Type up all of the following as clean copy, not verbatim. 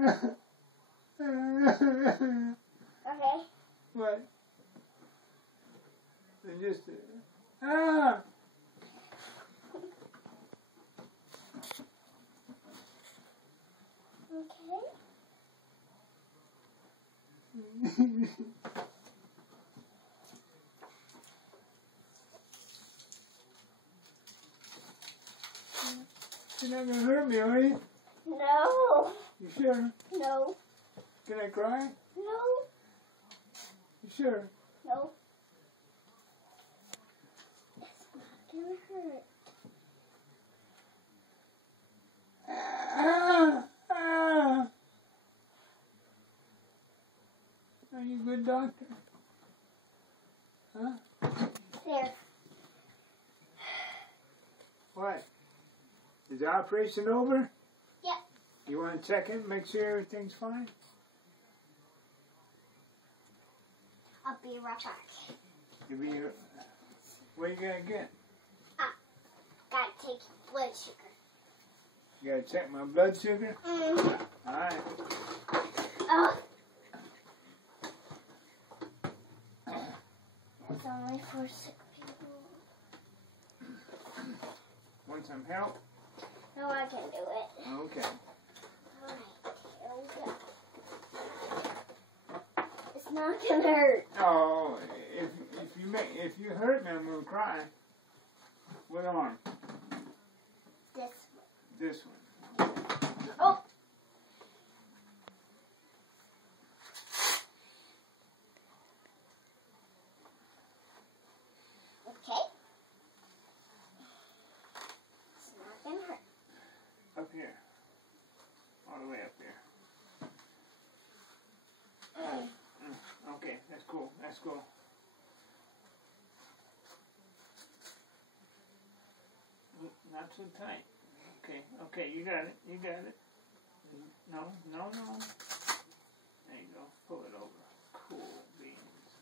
Okay. What? Just ah. Okay. You're not gonna hurt me, are you? No. You sure? No. Can I cry? No. You sure? No. It's not gonna hurt. Are you a good doctor? Huh? There. What? Is the operation over? Yep. You want to check it, make sure everything's fine? I'll be right back. What are you going to get? Gotta take blood sugar. You got to check my blood sugar? Mm. Alright. Oh. It's only for sick people. Want some help? No, I can do it. Okay. Alright, here we go. It's not gonna hurt. Oh, if you hurt me, I'm gonna cry. What arm? This This one. one. Oh! Okay. It's not gonna hurt. Up here. All the way up here. Okay, that's cool. That's cool. Not so tight. Okay, you got it. You got it. No. There you go. Pull it over. Cool beans.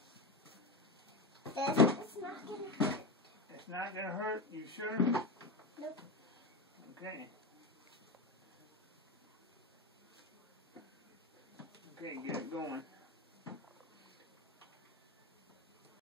This is not gonna hurt. It's not gonna hurt. You sure? Nope. Okay. Okay, get it going.